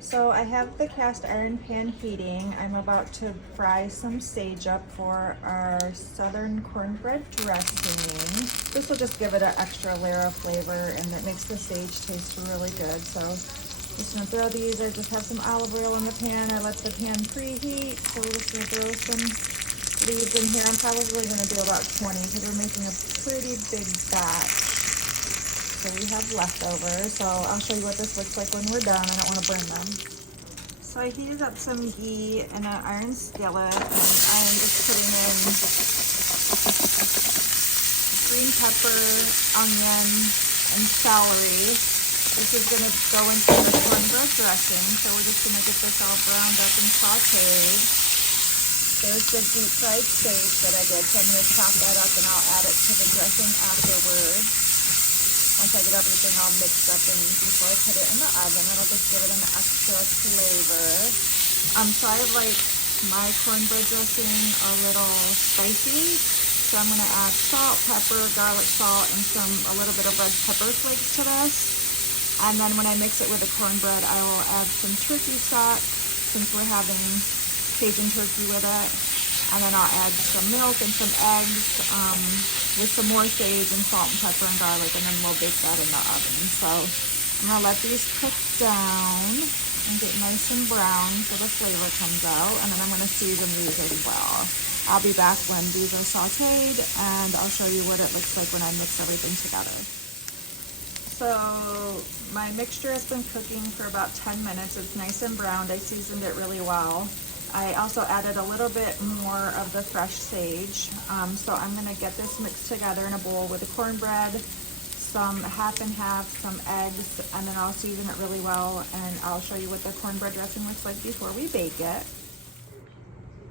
So I have the cast iron pan heating. I'm about to fry some sage up for our southern cornbread dressing. This will just give it an extra layer of flavor and it makes the sage taste really good. So just gonna throw these. I just have some olive oil in the pan. I let the pan preheat. So we're just gonna throw some leaves in here. I'm probably gonna do about 20 because we're making a pretty big batch. So we have leftovers. So I'll show you what this looks like when we're done. I don't want to burn them. So I heated up some ghee in an iron skillet, and I am just putting in green pepper, onion, and celery. This is going to go into the cornbread dressing, so we're just going to get this all browned up and sauteed. There's the deep fried sage that I did, so I'm going to chop that up and I'll add it to the dressing afterwards. Once I get everything all mixed up and before I put it in the oven, it'll just give it an extra flavor. So I like my cornbread dressing a little spicy. So I'm gonna add salt, pepper, garlic salt, and a little bit of red pepper flakes to this. And then when I mix it with the cornbread, I will add some turkey stock since we're having Cajun turkey with it. And then I'll add some milk and some eggs with some more sage and salt and pepper and garlic, and then we'll bake that in the oven. So I'm gonna let these cook down and get nice and brown so the flavor comes out, and then I'm gonna season these as well. I'll be back when these are sauteed and I'll show you what it looks like when I mix everything together. So my mixture has been cooking for about 10 minutes. It's nice and browned. I seasoned it really well. I also added a little bit more of the fresh sage. So I'm gonna get this mixed together in a bowl with the cornbread, some half and half, some eggs, and then I'll season it really well and I'll show you what the cornbread dressing looks like before we bake it.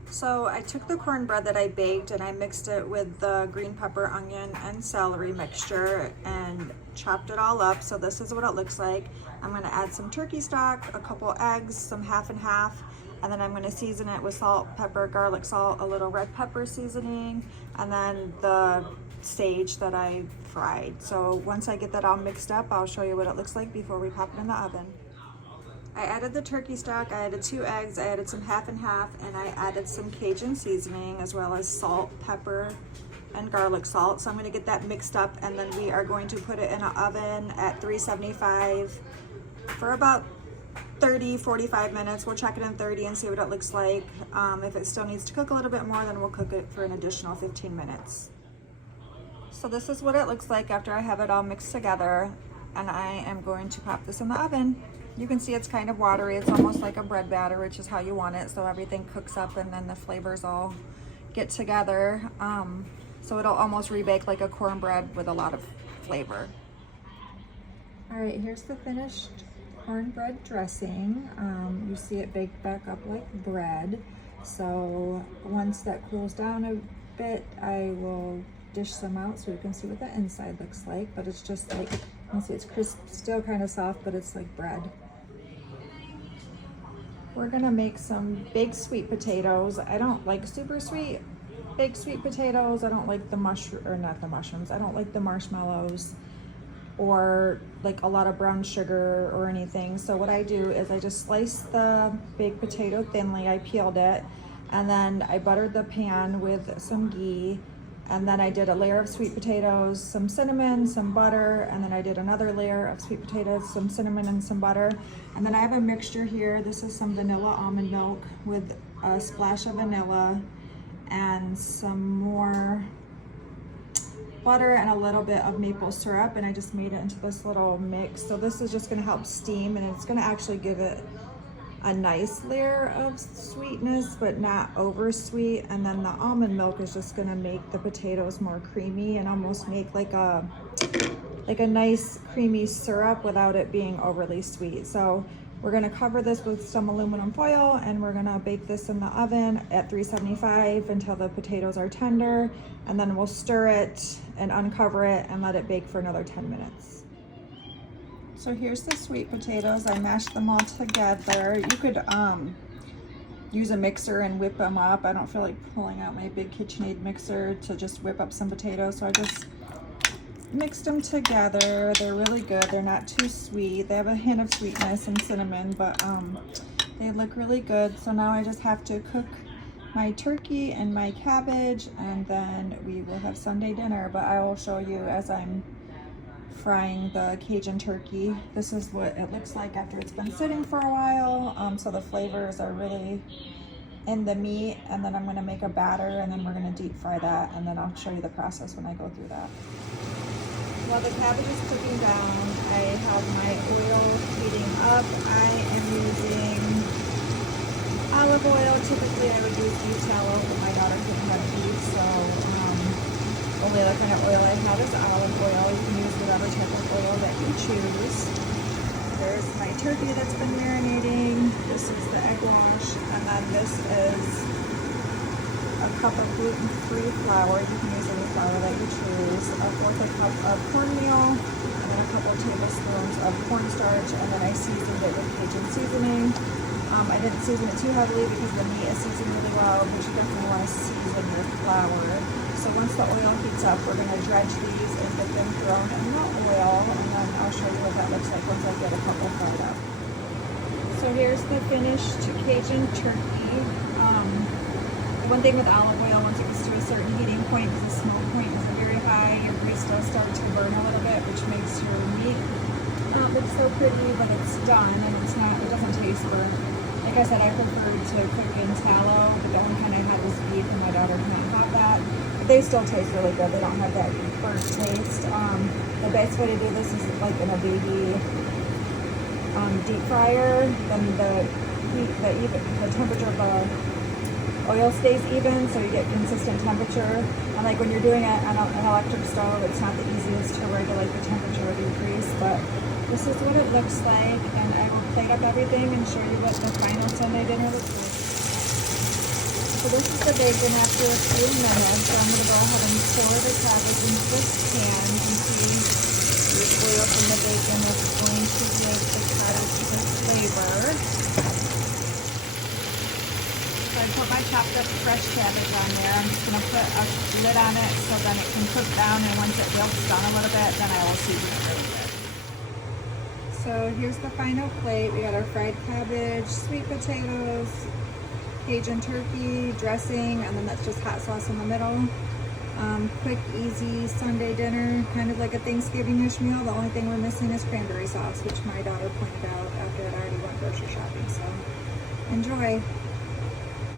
So I took the cornbread that I baked and I mixed it with the green pepper, onion, and celery mixture and chopped it all up. So this is what it looks like. I'm gonna add some turkey stock, a couple eggs, some half and half, and then I'm gonna season it with salt, pepper, garlic salt, a little red pepper seasoning, and then the sage that I fried. So once I get that all mixed up, I'll show you what it looks like before we pop it in the oven. I added the turkey stock, I added 2 eggs, I added some half and half, and I added some Cajun seasoning as well as salt, pepper, and garlic salt. So I'm gonna get that mixed up and then we are going to put it in an oven at 375 for about 30-45 minutes. We'll check it in 30 and see what it looks like. If it still needs to cook a little bit more, then we'll cook it for an additional 15 minutes. So this is what it looks like after I have it all mixed together, and I am going to pop this in the oven. You can see it's kind of watery. It's almost like a bread batter, which is how you want it, so everything cooks up and then the flavors all get together. So it'll almost rebake like a cornbread with a lot of flavor. All right, here's the finished cornbread dressing. You see it baked back up like bread. So once that cools down a bit, I will dish some out so you can see what the inside looks like. But it's just like, you can see it's crisp, still kind of soft, but it's like bread. We're gonna make some baked sweet potatoes. I don't like super sweet baked sweet potatoes. I don't like the mushrooms. I don't like the marshmallows or like a lot of brown sugar or anything. So what I do is I just slice the baked potato thinly. I peeled it, and then I buttered the pan with some ghee, and then I did a layer of sweet potatoes, some cinnamon, some butter, and then I did another layer of sweet potatoes, some cinnamon and some butter. And then I have a mixture here. This is some vanilla almond milk with a splash of vanilla and some more butter and a little bit of maple syrup, and I just made it into this little mix. So this is just gonna help steam, and it's gonna actually give it a nice layer of sweetness, but not over sweet. And then the almond milk is just gonna make the potatoes more creamy and almost make like a nice creamy syrup without it being overly sweet. So we're gonna cover this with some aluminum foil and we're gonna bake this in the oven at 375 until the potatoes are tender, and then we'll stir it and uncover it and let it bake for another 10 minutes. So here's the sweet potatoes. I mashed them all together. You could use a mixer and whip them up. I don't feel like pulling out my big KitchenAid mixer to just whip up some potatoes, so I just mixed them together. They're really good. They're not too sweet. They have a hint of sweetness and cinnamon, but they look really good. So now I just have to cook my turkey and my cabbage, and then we will have Sunday dinner. But I will show you as I'm frying the Cajun turkey. This is what it looks like after it's been sitting for a while. So the flavors are really in the meat, and then I'm gonna make a batter, and then we're gonna deep fry that, and then I'll show you the process when I go through that. While the cabbage is cooking down, I have my oil heating up. I am using olive oil. Typically I would use beef tallow, but my daughter couldn't have beef, so only the kind of oil I have is olive oil. You can use whatever type of oil that you choose. There's my turkey that's been marinating. This is the egg wash, and then this is a cup of gluten-free flour. You can use any flour that you choose. A fourth a cup of cornmeal, and then a couple tablespoons of cornstarch, and then I seasoned it with Cajun seasoning. I didn't season it too heavily because the meat is seasoned really well, but you definitely want to season your flour. So once the oil heats up, we're going to dredge these and get them thrown in the oil, and then I'll show you what that looks like once I get a couple fried up. So here's the finished Cajun turkey. One thing with olive oil, once it gets to a certain heating point, because the smoke point is very high, your grease does start to burn a little bit, which makes your meat look so pretty, but it's done, and it doesn't taste burnt. Like I said, I prefer to cook in tallow, but the only kind I had was beef, and my daughter can't have that. But they still taste really good. They don't have that burnt taste. The best way to do this is like in a baby deep fryer. Then the temperature of the oil stays even, so you get consistent temperature. And like when you're doing it on an electric stove, it's not the easiest to regulate the temperature of your grease, but this is what it looks like, and I will plate up everything and show you what the final Sunday dinner looks like. So this is the bacon after a few minutes. So I'm going to go ahead and pour the cabbage into this pan. You can see the oil from the bacon is going to give the cabbage some flavor. So I put my chopped up fresh cabbage on there. I'm just going to put a lid on it so then it can cook down, and once it wilts down a little bit, then I will season it really good. So here's the final plate. We got our fried cabbage, sweet potatoes, Cajun turkey, dressing, and then that's just hot sauce in the middle. Quick, easy Sunday dinner, kind of like a Thanksgiving-ish meal. The only thing we're missing is cranberry sauce, which my daughter pointed out after I already went grocery shopping. So enjoy.